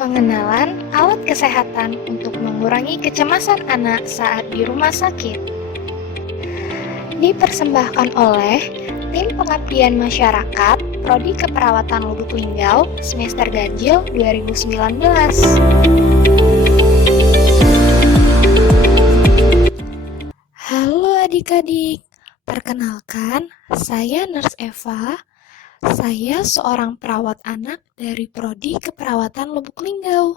Pengenalan alat kesehatan untuk mengurangi kecemasan anak saat di rumah sakit. Dipersembahkan oleh Tim Pengabdian Masyarakat Prodi Keperawatan Lubuk Linggau semester ganjil 2019. Halo adik-adik, perkenalkan saya Nurse Eva. Saya seorang perawat anak dari Prodi Keperawatan Lubuk Linggau.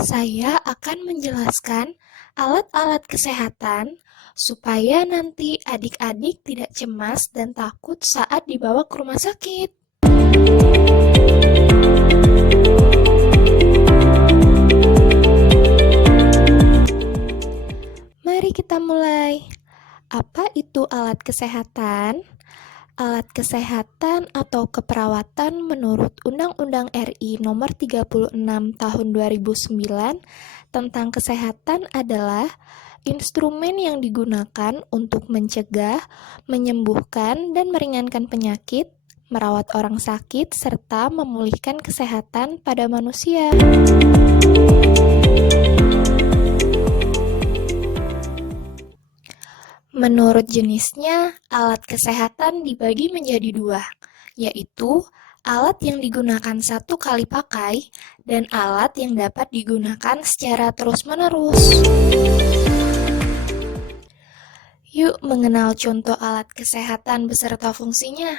Saya akan menjelaskan alat-alat kesehatan supaya nanti adik-adik tidak cemas dan takut saat dibawa ke rumah sakit. Mari kita mulai. Apa itu alat kesehatan? Alat kesehatan atau keperawatan menurut Undang-Undang RI Nomor 36 Tahun 2009 tentang kesehatan adalah instrumen yang digunakan untuk mencegah, menyembuhkan, dan meringankan penyakit, merawat orang sakit, serta memulihkan kesehatan pada manusia. Menurut jenisnya, alat kesehatan dibagi menjadi dua, yaitu alat yang digunakan satu kali pakai dan alat yang dapat digunakan secara terus-menerus. Yuk mengenal contoh alat kesehatan beserta fungsinya.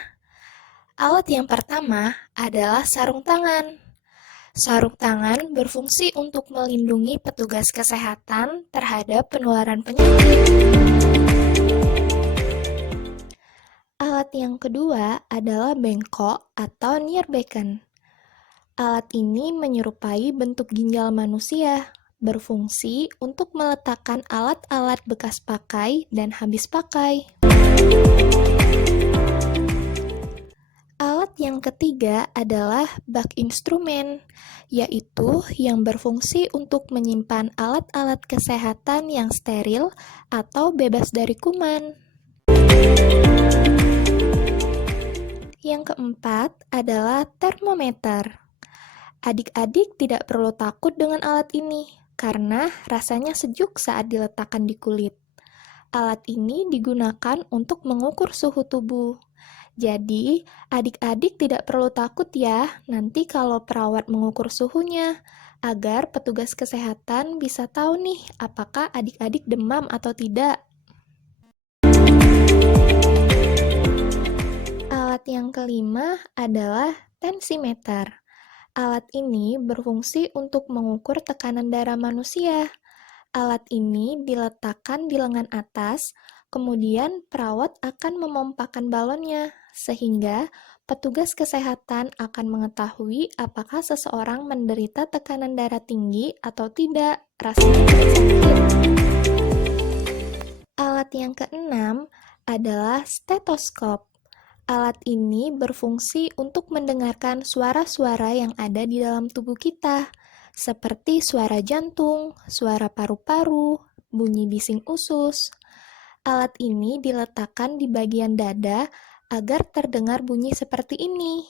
Alat yang pertama adalah sarung tangan. Sarung tangan berfungsi untuk melindungi petugas kesehatan terhadap penularan penyakit. Alat yang kedua adalah bengkok atau nierbekken. Alat ini menyerupai bentuk ginjal manusia, berfungsi untuk meletakkan alat-alat bekas pakai dan habis pakai. Alat yang ketiga adalah bak instrumen, yaitu yang berfungsi untuk menyimpan alat-alat kesehatan yang steril atau bebas dari kuman. Yang keempat adalah termometer. Adik-adik tidak perlu takut dengan alat ini, karena rasanya sejuk saat diletakkan di kulit. Alat ini digunakan untuk mengukur suhu tubuh. Jadi, adik-adik tidak perlu takut ya, nanti kalau perawat mengukur suhunya, agar petugas kesehatan bisa tahu nih, apakah adik-adik demam atau tidak. Alat yang kelima adalah tensimeter. Alat ini berfungsi untuk mengukur tekanan darah manusia. Alat ini diletakkan di lengan atas, kemudian perawat akan memompakan balonnya, sehingga petugas kesehatan akan mengetahui apakah seseorang menderita tekanan darah tinggi atau tidak, rasanya tidak sakit. Alat yang keenam adalah stetoskop. Alat ini berfungsi untuk mendengarkan suara-suara yang ada di dalam tubuh kita, seperti suara jantung, suara paru-paru, bunyi bising usus. Alat ini diletakkan di bagian dada agar terdengar bunyi seperti ini.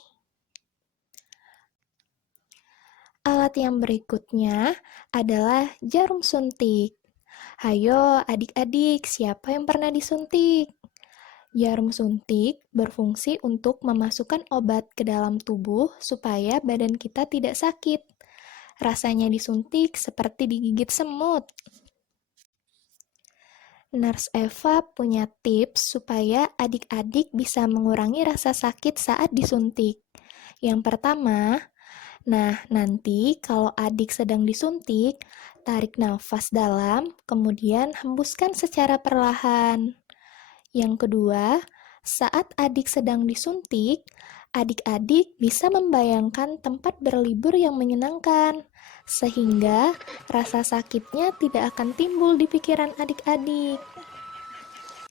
Alat yang berikutnya adalah jarum suntik. Hayo adik-adik, siapa yang pernah disuntik? Jarum suntik berfungsi untuk memasukkan obat ke dalam tubuh supaya badan kita tidak sakit. Rasanya disuntik seperti digigit semut. Nurse Eva punya tips supaya adik-adik bisa mengurangi rasa sakit saat disuntik. Yang pertama, nanti kalau adik sedang disuntik, tarik nafas dalam, kemudian hembuskan secara perlahan. Yang kedua, saat adik sedang disuntik, adik-adik bisa membayangkan tempat berlibur yang menyenangkan, sehingga rasa sakitnya tidak akan timbul di pikiran adik-adik.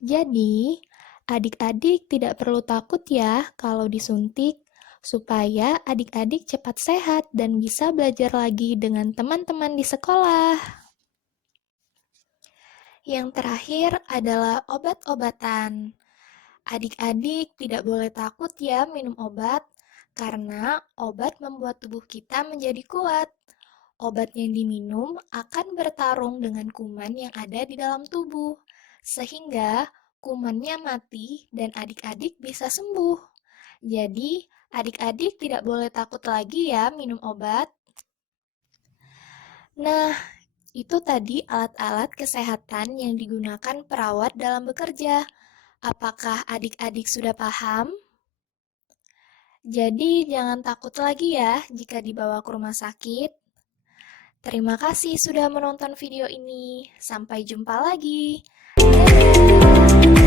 Jadi, adik-adik tidak perlu takut ya kalau disuntik, supaya adik-adik cepat sehat dan bisa belajar lagi dengan teman-teman di sekolah. Yang terakhir adalah obat-obatan. Adik-adik tidak boleh takut ya minum obat, karena obat membuat tubuh kita menjadi kuat. obat yang diminum akan bertarung dengan kuman yang ada di dalam tubuh, sehingga kumannya mati dan adik-adik bisa sembuh. Jadi, adik-adik tidak boleh takut lagi ya minum obat. Nah, itu tadi alat-alat kesehatan yang digunakan perawat dalam bekerja. Apakah adik-adik sudah paham? Jadi, jangan takut lagi ya jika dibawa ke rumah sakit. Terima kasih sudah menonton video ini. Sampai jumpa lagi. Dadah!